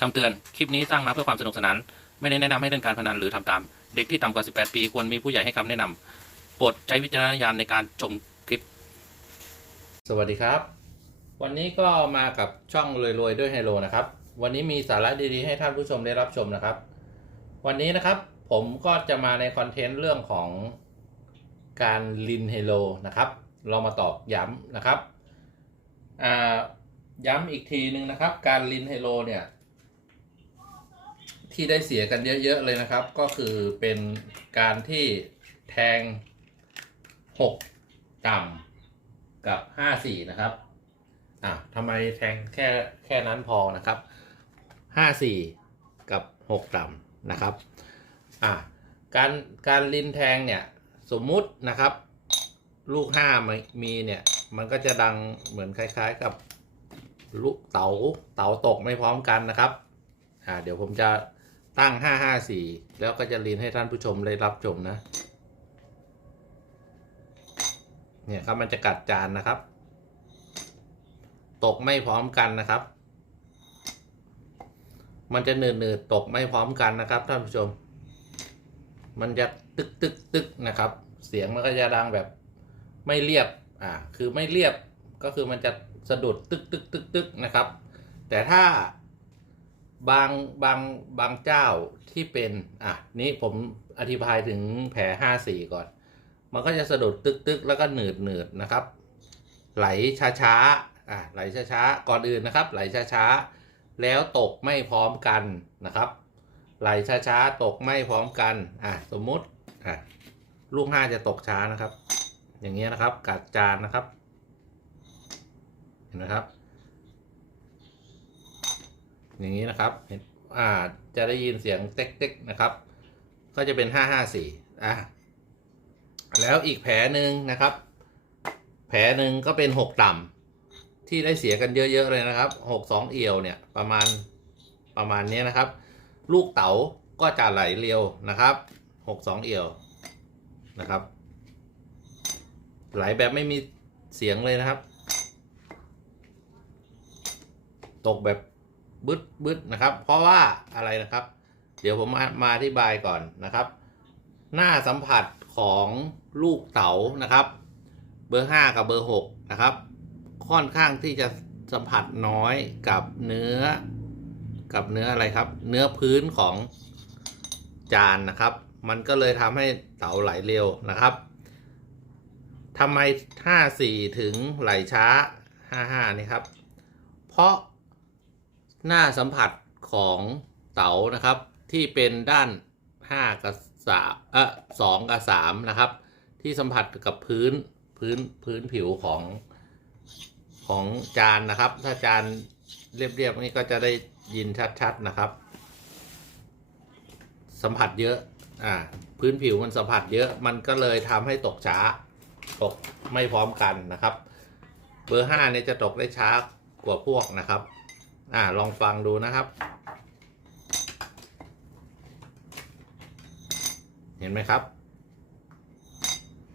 คำเตือน คลิปนี้สร้างมาเพื่อความสนุกสนาน ไม่ได้แนะนำให้เล่นการพนันหรือทำตาม เด็กที่ต่ำกว่า 18 ปี ควรมีผู้ใหญ่ให้คำแนะนำโปรดใช้วิจารณญาณในการชมคลิป สวัสดีครับ วันนี้ก็มากับช่องรวยๆด้วยไฮโลนะครับ วันนี้มีสาระดีๆให้ท่านผู้ชมได้รับชมนะครับ วันนี้นะครับผมก็จะมาในคอนเทนต์เรื่องของการลินไฮโลนะครับ เรามาตอบย้ำนะครับ ย้ำอีกทีหนึ่งนะครับ การลินไฮโลเนี่ย ที่ได้เสียกันเยอะ ๆ เลยนะครับ ก็คือเป็นการที่แทง 6 ต่ำกับ 5 4 นะครับ อะทำไมแทงแค่แค่นั้นพอนะครับ 5 4 กับ 6 ต่ำนะครับ อะการการลินแทงเนี่ยสมมุตินะครับ ลูก 5มมีเนี่ย มันก็จะดังเหมือนคล้ายๆกับลูกเต๋าเต๋าตกไม่พร้อมกันนะครับ อ่า เดี๋ยวผมจะ ตั้ง 554 แล้วก็จะลินให้ท่านผู้ชมได้รับชมนะ เนี่ยครับมันจะกัดจานนะครับ ตกไม่พร้อมกันนะครับ มันจะเนืดเนืดๆตกไม่พร้อมกันนะครับ ท่านผู้ชม มันจะตึกตึกตึกนะครับ เสียงมันก็จะดังแบบไม่เรียบ อ่า คือไม่เรียบก็คือมันจะสะดุดตึกตึกตึกตึกนะครับ แต่ถ้า บางบางบางเจ้าที่เป็นอะนี้ผมอธิบายถึงแผลห้าสี่ก่อน มันก็จะสะดุดตึกตึกแล้วก็หนืดหนืดนะครับ ไหลช้าช้าอะไหลช้าช้าก่อนอื่นนะครับ ไหลช้าช้าแล้วตกไม่พร้อมกันนะครับ ไหลช้าช้าตกไม่พร้อมกันอะสมมุติอะลูกห้าจะตกช้านะครับ อย่างเงี้ยนะครับกัดจานนะครับ เห็นไหมครับ อย่างนี้นะครับเห็นอ่าจะได้ยินเสียงเต๊กๆนะครับ ก็จะเป็นห้าห้าสี่อะแล้วอีกแผลหนึ่งนะครับ แผลหนึ่งก็เป็นหกต่ำที่ได้เสียกันเยอะๆเลยนะครับหกสองเอียวเนี่ยประมาณประมาณนี้นะครับ ลูกเต๋าก็จะไหลเร็วนะครับหกสองเอียวนะครับ ไหลแบบไม่มีเสียงเลยนะครับ ตกแบบ บึดบึดนะครับ เพราะว่าอะไรนะครับ เดี๋ยวผมมาอธิบายก่อนนะครับ หน้าสัมผัสของลูกเต๋านะครับ เบอร์ 5 กับเบอร์ 6 นะครับ ค่อนข้างที่จะสัมผัสน้อยกับเนื้อ กับเนื้ออะไรครับ เนื้อพื้นของจานนะครับ มันก็เลยทำให้เต๋าไหลเร็วนะครับทำไม 54 ถึงไหลช้า 55 นี่ครับ เพราะ หน้าสัมผัสของเต๋านะครับ ที่เป็นด้าน 5 กับ3เอ่อ2กับ 3 นะครับ ที่สัมผัสกับพื้นพื้นพื้นผิวของของจานนะครับ ถ้าจานเรียบๆนี่ก็จะได้ยินชัดๆนะครับ สัมผัสเยอะอ่าพื้นผิวมันสัมผัสเยอะมันก็เลยทำให้ตกช้าตกไม่พร้อมกันนะครับ เบอร์ห้าเนี่ยจะตกได้ช้ากว่าพวกนะครับ อ่าลองฟังดูนะครับ เห็นไหมครับ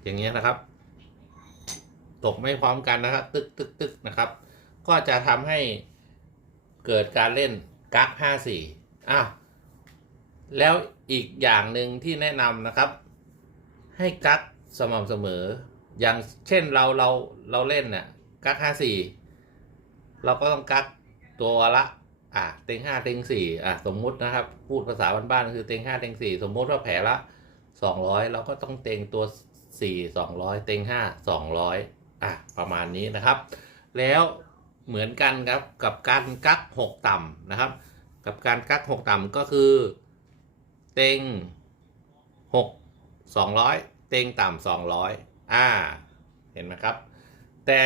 อย่างเงี้ยนะครับ ตกไม่พร้อมกันนะครับ ตึกตึกตึกนะครับ ก็จะทำให้เกิดการเล่นกักห้าสี่อ้าแล้วอีกอย่างหนึ่งที่แนะนำนะครับ ให้กักสม่ำเสมอ อย่างเช่นเราเราเราเล่นเนี่ยกักห้าสี่เราก็ต้องกัก ตัวละอะเต็งห้าเต็งสี่อะสมมุตินะครับ พูดภาษาบ้านๆคือเต็งห้าเต็งสี่สมมุติว่าแผลละสองร้อยเราก็ต้องเต็งตัวสี่สองร้อยเต็งห้าสองร้อยอะประมาณนี้นะครับ แล้วเหมือนกันครับกับการกักหกต่ำนะครับ กับการกักหกต่ำก็คือ เต็งหกสองร้อยเต็งต่ำสองร้อยอ่าเห็นไหมครับ แต่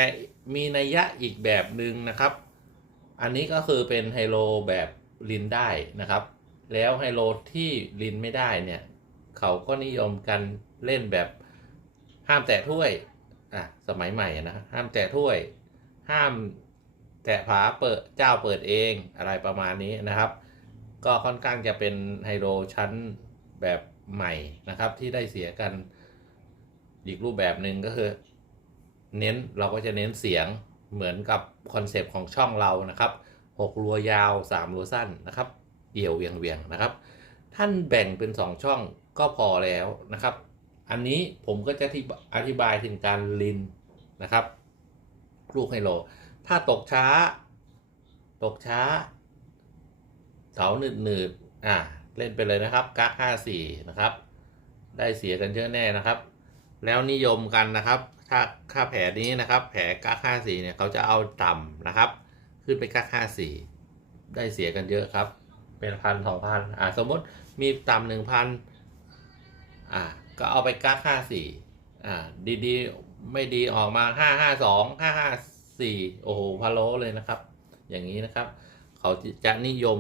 มีนัยยะอีกแบบหนึ่งนะครับ อันนี้ก็คือเป็นไฮโลแบบลินได้นะครับ แล้วไฮโลที่ลินไม่ได้เนี่ย เขาก็นิยมกันเล่นแบบห้ามแตะถ้วยอะสมัยใหม่นะห้ามแตะถ้วย ห้ามแตะผาเปิดเจ้าเปิดเองอะไรประมาณนี้นะครับ ก็ค่อนข้างจะเป็นไฮโลชั้นแบบใหม่นะครับ ที่ได้เสียกันอีกรูปแบบหนึ่งก็คือ เน้นเราก็จะเน้นเสียง เหมือนกับคอนเซปต์ของช่องเรานะครับหกรัวยาวสามรัวสั้นนะครับเดี่ยวเวียงเวียงๆนะครับ ท่านแบ่งเป็นสองช่องก็พอแล้วนะครับ อันนี้ผมก็จะอธิบายถึงการลินนะครับ ลูกไฮโล ถ้าตกช้า ตกช้า เสาหนืดหนืดๆอ่าเล่นไปเลยนะครับกักห้าสี่นะครับ ได้เสียกันเยอะแน่นะครับ แล้วนิยมกันนะครับ ถ้าค่าแผลนี้นะครับ แผลกักห้าสี่เนี่ยเขาจะเอาต่ำนะครับ ขึ้นไปกักห้าสี่ได้เสียกันเยอะครับ เป็นพันสองพันอ่าสมมติมีต่ำหนึ่งพันอ่าก็เอาไปกักห้าสี่อ่าดีๆ ไม่ดีออกมาห้าห้าสองห้าห้าสี่โอ้โหพะโล้เลยนะครับ อย่างนี้นะครับ เขาจะนิยม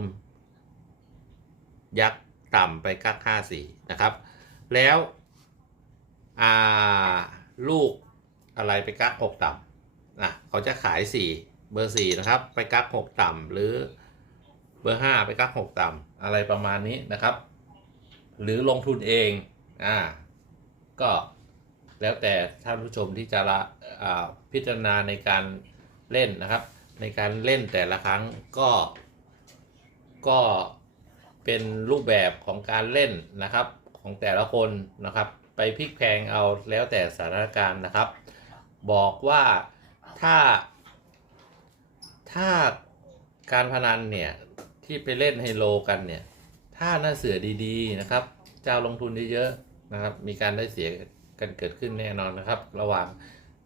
ยักษ์ต่ำไปกักห้าสี่นะครับ แล้ว อ่า ลูก อะไรไปกักหกต่ำอะเขาจะขายสี่เบอร์สี่นะครับ ไปกักหกต่ำหรือเบอร์ห้าไปกักหกต่ำอะไรประมาณนี้นะครับ หรือลงทุนเองอ่าก็แล้วแต่ท่านผู้ชมที่จะละอ่าพิจารณาในการเล่นนะครับ ในการเล่นแต่ละครั้งก็ก็เป็นรูปแบบของการเล่นนะครับของแต่ละคนนะครับ ไปพลิกแพงเอาแล้วแต่สถานการณ์นะครับ บอกว่าถ้า ถ้าการพนันเนี่ยที่ไปเล่นไฮโลกันเนี่ย ถ้าหน้าเสือดีๆนะครับ เจ้าลงทุนเยอะๆนะครับ มีการได้เสียกันเกิดขึ้นแน่นอนนะครับ ระหว่าง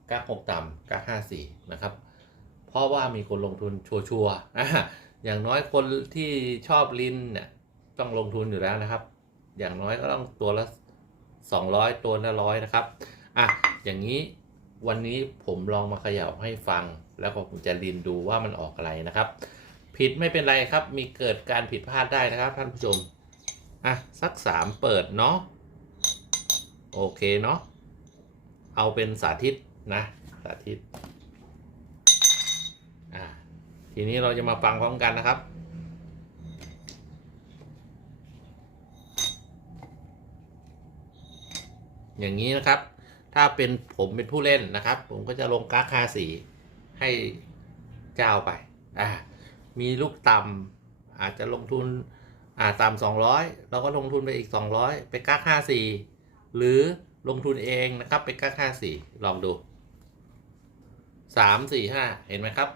กักหกต่ำกักห้าสี่นะครับ เพราะว่ามีคนลงทุนชัวร์ๆออย่างน้อยคนที่ชอบลินเนี่ยต้องลงทุนอยู่แล้วนะครับ อย่างน้อยก็ต้องตัวละ200ตัวละร้อยนะครับอะอย่างนี้ วันนี้ผมลองมาเขย่าให้ฟัง แล้วผมจะลินดูว่ามันออกอะไรนะครับ ผิดไม่เป็นไรครับ มีเกิดการผิดพลาดได้นะครับท่านผู้ชม อะ สักสามเปิดเนาะโอเคเนาะเอาเป็นสาธิตนะ สาธิต อะทีนี้เราจะมาฟังพร้อมกันนะครับอย่างนี้นะครับ ถ้าเป็นผมเป็นผู้เล่นนะครับ ผมก็จะลงการ์ดคาสีให้เจ้าไปอ่ามีลูกต่ำอาจจะลงทุนอ่าต่ำสองร้อยเราก็ลงทุนไปอีกสองร้อยไปกักห้าสีหรือลงทุนเองนะครับไปกักห้าสีลองดูสามสี่ห้าเห็นไหมครับ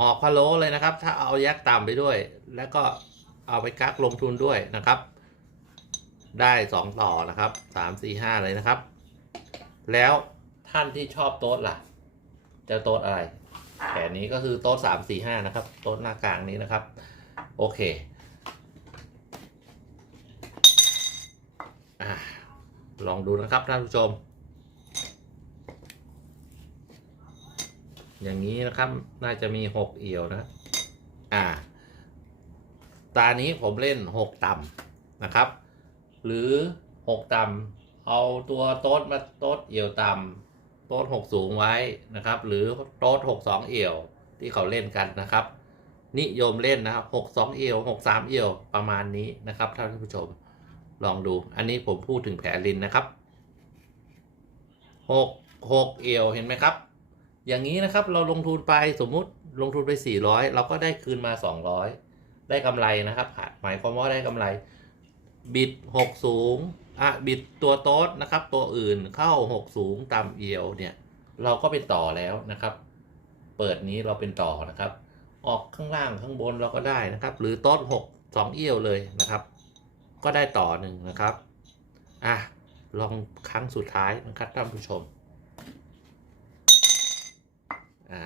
ออกพะโล้เลยนะครับ ถ้าเอายักษ์ต่ำไปด้วย แล้วก็เอาไปกักลงทุนด้วยนะครับ ได้สองต่อนะครับสามสี่ห้าเลยนะครับ แล้วท่านที่ชอบโต๊ดล่ะ จะโต๊ดอะไรแผนนี้ก็คือโต๊ะสามสี่ห้านะครับ โต๊ะหน้ากลางนี้นะครับ โอเคอลองดูนะครับท่านผู้ชม อย่างนี้นะครับน่าจะมีหกเอี่ยวนะ อ่า ตานี้ผมเล่นหกต่ำนะครับ หรือหกต่ำ เอาตัวโต๊ดมาโต๊ดเอี่ยวต่ำโต๊ดหกสูงไว้นะครับ หรือโต๊ดหกสองเอี่ยวที่เขาเล่นกันนะครับ นิยมเล่นนะครับหกสองเอี่ยวหกสามเอี่ยวประมาณนี้นะครับท่านผู้ชมลองดูอันนี้ผมพูดถึงแผลลินนะครับหกหกเอี่ยวเห็นไหมครับ อย่างนี้นะครับเราลงทุนไปสมมุติลงทุนไปสี่ร้อยเราก็ได้คืนมาสองร้อยได้กำไรนะครับหมายความว่าได้กำไร บิดหกสูง อะบิดตัวโต๊ดนะครับ ตัวอื่นเข้าหกสูงต่ำเอียวเนี่ย เราก็เป็นต่อแล้วนะครับ เปิดนี้เราเป็นต่อนะครับ ออกข้างล่างข้างบนเราก็ได้นะครับ หรือโต๊ดหกสองเอียวเลยนะครับ ก็ได้ต่อหนึ่งนะครับอะลองครั้งสุดท้ายนะครับท่านผู้ชมอ่า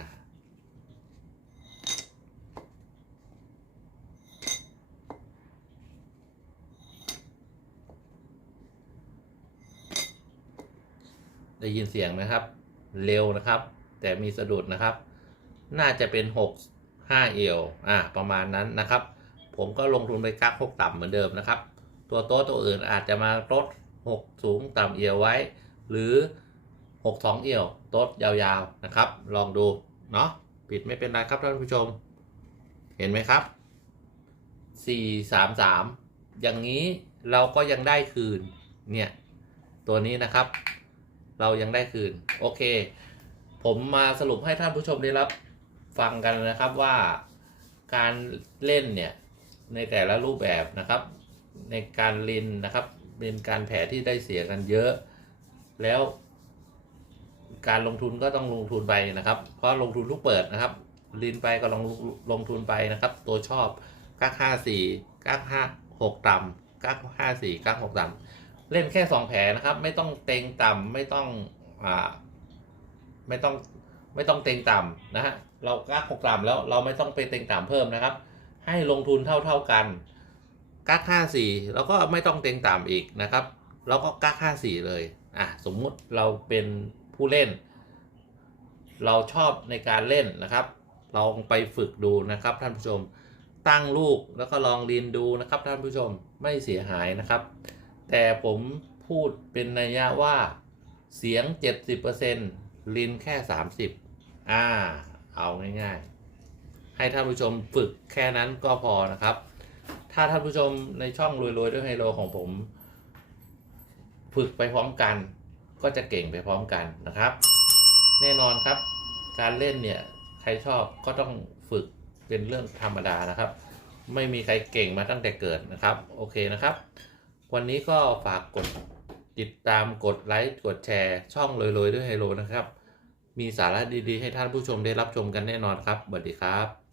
ได้ยินเสียงนะครับ เร็วนะครับ แต่มีสะดุดนะครับ น่าจะเป็น 6 5 เอวอ่าประมาณนั้นนะครับ ผมก็ลงทุนไปกักหกต่ำเหมือนเดิมนะครับ ตัวโต๊ะตัวอื่นอาจจะมาโต๊ะ6สูงต่ำเอวไว้ หรือ 6 2 เอวโต๊ะยาวๆนะครับ ลองดูเนาะปิดไม่เป็นไรครับท่านผู้ชม เห็นไหมครับ 4 3 3 อย่างนี้เราก็ยังได้คืนเนี่ยตัวนี้นะครับ เรายังได้คืน โอเค ผมมาสรุปให้ท่านผู้ชมได้รับฟังกันนะครับว่าการเล่นเนี่ย ในแต่ละรูปแบบนะครับ ในการลินนะครับเป็นการแผลที่ได้เสียกันเยอะ แล้ว การลงทุนก็ต้องลงทุนไปนะครับ เพราะลงทุนทุกเปิดนะครับ ลินไปก็ลองลงทุนไปนะครับ ตัวชอบกักห้าสี่กักห้าหกต่ำกักห้าสี่กักหกต่ำ เล่นแค่สองแผลนะครับ ไม่ต้องเต็งต่ำไม่ต้องอ่าไม่ต้องไม่ต้องเต็งต่ำนะฮะเรากักหกต่ำแล้วเราไม่ต้องไปเต็งต่ำเพิ่มนะครับ ให้ลงทุนเท่าเท่ากันกักห้าสี่เราก็ไม่ต้องเต็งต่ำอีกนะครับเราก็กักห้าสี่เลยอะสมมุติเราเป็นผู้เล่น เราชอบในการเล่นนะครับลองไปฝึกดูนะครับท่านผู้ชมตั้งลูกแล้วก็ลองเรียนดูนะครับท่านผู้ชมไม่เสียหายนะครับ แต่ผมพูดเป็นนัยยะว่าเสียง 70%ลินแค่ 30 อ่า เอาง่ายๆ ให้ท่านผู้ชมฝึกแค่นั้นก็พอนะครับ ถ้าท่านผู้ชมในช่องรวยๆ ด้วยไฮโลของผม ฝึกไปพร้อมกัน ก็จะเก่งไปพร้อมกันนะครับ แน่นอนครับ การเล่นเนี่ย ใครชอบก็ต้องฝึกเป็นเรื่องธรรมดานะครับ ไม่มีใครเก่งมาตั้งแต่เกิดนะครับ โอเคนะครับ วันนี้ก็ฝากกดติดตามกดไลค์กดแชร์ช่องรวยๆด้วยไฮโลนะครับ มีสาระดีๆ ให้ท่านผู้ชมได้รับชมกันแน่นอนครับสวัสดีครับ